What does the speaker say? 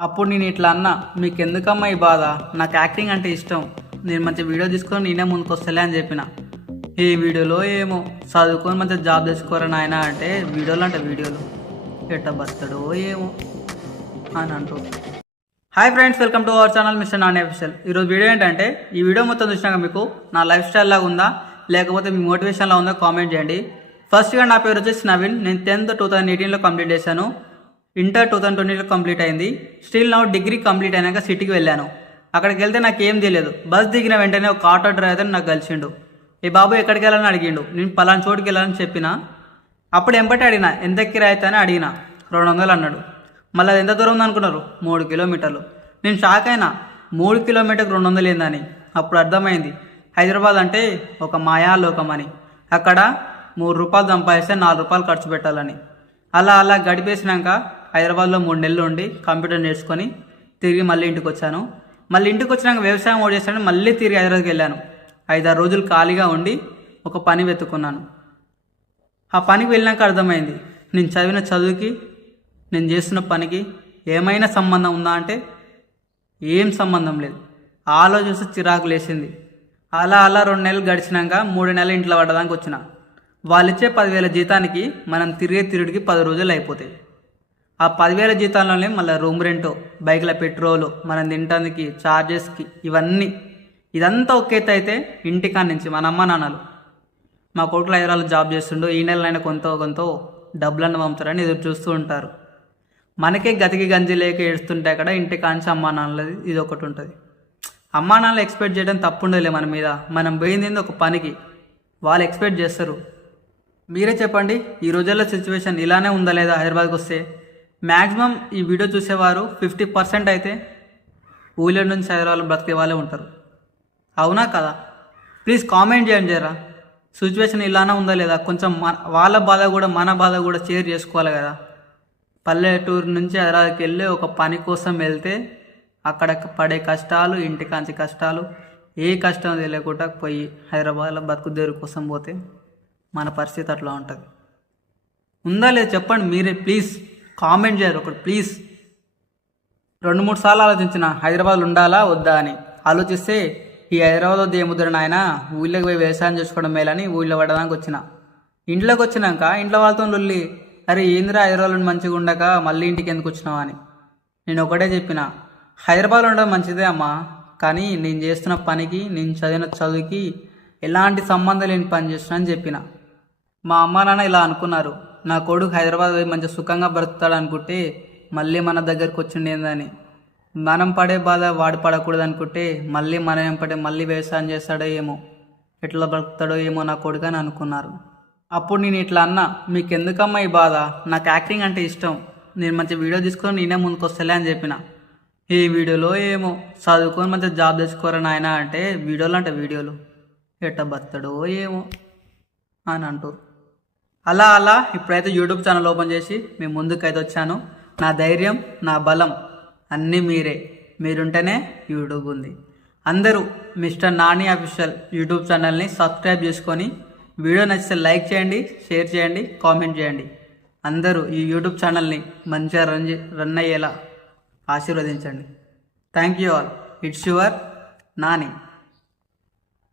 అప్పుడు నేను ఇట్లా అన్నా మీకు ఎందుకమ్మా ఈ బాధ? నాకు యాక్టింగ్ అంటే ఇష్టం. నేను మంచి వీడియో తీసుకొని నేనే ముందుకు వస్తలే అని చెప్పిన. ఈ వీడియోలో ఏమో? చదువుకొని మంచిగా జాబ్ తెచ్చుకోరా నాయన? అంటే వీడియోలు అంటే వీడియోలు. ఎట్ట బస్తాడో ఏమో? అని అంటూ. Hi friends welcome to our channel mister Nani official. ఈరోజు వీడియో ఏంటంటే ఈ వీడియో మొత్తం చూసినాక మీకు నా లైఫ్ స్టైల్ లాగా ఉందా? లేకపోతే మీ మోటివేషన్లా ఉందా? కామెంట్ చేయండి. ఫస్ట్గా నా పేరు వచ్చేసి నవీన్. నేను టెన్త్ టూ థౌసండ్ ఎయిటీన్లో కంప్లీట్ చేశాను. ఇంటర్ టూ థౌసండ్ ట్వంటీలో కంప్లీట్ అయింది. స్టిల్ నా డిగ్రీ కంప్లీట్ అయినాక సిటీకి వెళ్ళాను. అక్కడికి వెళ్తే నాకు ఏం తెలియదు. బస్ దిగిన వెంటనే ఒక ఆటో డ్రైవర్ నాకు కలిసిండు. ఈ బాబు ఎక్కడికి వెళ్ళాలని అడిగిండు. నేను పలానా చోటుకి వెళ్ళాలని చెప్పిన. అప్పుడు ఎంబటి అడిగిన ఎంత కిరాయితే అని అడిగిన. రెండు వందలు అన్నాడు. మళ్ళీ అది ఎంత దూరం ఉంది అనుకున్నారు. మూడు కిలోమీటర్లు. నేను షాక్ అయినా. మూడు కిలోమీటర్కి రెండు వందలు ఏందని. అప్పుడు అర్థమైంది. హైదరాబాద్ అంటే ఒక మాయాలోకం అని. అక్కడ మూడు రూపాయలు సంపాదిస్తే నాలుగు రూపాయలు ఖర్చు పెట్టాలని. అలా అలా గడిపేసినాక హైదరాబాద్లో మూడు నెలలు ఉండి కంప్యూటర్ నేర్చుకొని తిరిగి మళ్ళీ ఇంటికి వచ్చాను మళ్ళీ ఇంటికి వచ్చినాక వ్యవసాయం ఓడి చేస్తాను మళ్ళీ తిరిగి హైదరాబాద్కి వెళ్ళాను. ఐదారు రోజులు ఖాళీగా ఉండి ఒక పని వెతుక్కున్నాను. ఆ పనికి వెళ్ళినాక అర్థమైంది నేను చదివిన చదువుకి నేను చేస్తున్న పనికి ఏమైనా సంబంధం ఉందా అంటే ఏం సంబంధం లేదు. ఆలోచిస్తే చిరాకు లేచింది. అలా అలా రెండు నెలలు గడిచినాక మూడు నెలలు ఇంట్లో పడడానికి వచ్చిన. వాళ్ళు ఇచ్చే పదివేల జీతానికి మనం తిరిగే తిరుగుడికి పది రోజులు అయిపోతాయి. ఆ పదివేల జీతాల్లోనే మళ్ళీ రూమ్ రెంటో బైక్ల పెట్రోలు మనం తినటానికి ఛార్జెస్కి ఇవన్నీ. ఇదంతా ఒక అయితే ఇంటికాడ నుంచి మన అమ్మ నాన్నలు. మా కొడుకులు హైదరాబాద్ జాబ్ చేస్తుండో ఈ నెలలైనా కొంత కొంత డబ్బులను పంపుతారని ఎదురు చూస్తూ ఉంటారు. మనకే గతికి గంజి లేక ఏడుస్తుంటే అక్కడ ఇంటికాంచి అమ్మా నాన్నలది ఇది ఒకటి ఉంటుంది. అమ్మా నాన్నలు ఎక్స్పెక్ట్ చేయడం తప్పు మన మీద. మనం పోయింది ఒక పనికి. వాళ్ళు ఎక్స్పెక్ట్ చేస్తారు. మీరే చెప్పండి ఈ రోజుల్లో సిచ్యువేషన్ ఇలానే ఉందా లేదా హైదరాబాద్కి వస్తే? మ్యాక్సిమం ఈ వీడియో చూసేవారు ఫిఫ్టీ పర్సెంట్ అయితే ఊళ్ళో నుంచి హైదరాబాద్లో బ్రతికే వాళ్ళే ఉంటారు. అవునా కదా? ప్లీజ్ కామెంట్ చేయండి జరా. సిచ్యువేషన్ ఇలానే ఉందా లేదా? కొంచెం మన వాళ్ళ బాధ కూడా మన బాధ కూడా షేర్ చేసుకోవాలి కదా. పల్లెటూరు నుంచి హైదరాబాద్కి వెళ్ళి ఒక పని కోసం వెళ్తే అక్కడ పడే కష్టాలు ఇంటికాంచి కష్టాలు ఏ కష్టం తెలియకుండా పోయి హైదరాబాద్లో బతుకుదేరు కోసం పోతే మన పరిస్థితి అట్లా ఉంటుంది. ఉందా లేదా చెప్పండి మీరే ప్లీజ్. కామెంట్ చేయరు ఒకటి ప్లీజ్ రెండు మూడు సార్లు ఆలోచించిన హైదరాబాద్లో ఉండాలా వద్దా అని. ఆలోచిస్తే ఈ హైదరాబాద్ వద్ద దేముద్ర నాయన ఊళ్ళోకి పోయి వ్యవసాయం చేసుకోవడం మేలని ఊళ్ళో పడడానికి వచ్చిన. ఇంట్లోకి వచ్చినాక ఇంట్లో వాళ్ళతో లొల్లి అరే ఏందిరా హైదరాబాద్లో మంచిగా ఉండక మళ్ళీ ఇంటికి ఎందుకు వచ్చినావా అని. నేను ఒకటే చెప్పిన హైదరాబాద్లో ఉండడం మంచిదే అమ్మా కానీ నేను చేస్తున్న పనికి నేను చదివిన చదువుకి ఎలాంటి సంబంధం లేని పని చేస్తున్నా అని చెప్పిన. మా అమ్మ నాన్న ఇలా అనుకున్నారు. నా కొడుకు హైదరాబాద్ పోయి మంచిగా సుఖంగా బ్రతుకుతాడు అనుకుంటే మళ్ళీ మన దగ్గరకు వచ్చిండేందని మనం పడే బాధ వాడు పడకూడదు అనుకుంటే మళ్ళీ మన ఏం మళ్ళీ వ్యవసాయం చేస్తాడో ఏమో ఎట్లా బ్రతుకుతాడో ఏమో నా కొడుకు అని అనుకున్నారు. అప్పుడు నేను ఇట్లా అన్నా మీకు ఎందుకమ్మా ఈ బాధ? నాకు యాక్టింగ్ అంటే ఇష్టం. నేను మంచి వీడియో తీసుకొని నేనే ముందుకు వస్తలే అని చెప్పిన. ఈ వీడియోలో ఏమో? చదువుకొని మంచిగా జాబ్ తెచ్చుకోరా నాయన? అంటే వీడియోలు అంటే వీడియోలు. ఎట్ట బతడో ఏమో అని అంటూ అలా అలా ఇప్పుడైతే యూట్యూబ్ ఛానల్ ఓపెన్ చేసి మేము ముందుకైతే వచ్చాను. నా ధైర్యం నా బలం అన్నీ మీరే. మీరుంటేనే యూట్యూబ్ ఉంది. అందరూ మిస్టర్ నాని అఫీషియల్ యూట్యూబ్ ఛానల్ని సబ్స్క్రైబ్ చేసుకొని వీడియో నచ్చితే లైక్ చేయండి షేర్ చేయండి కామెంట్ చేయండి. అందరూ ఈ యూట్యూబ్ ఛానల్ని మంచిగా రన్ రన్ అయ్యేలా ఆశీర్వదించండి. Thank you all. It's your Nani.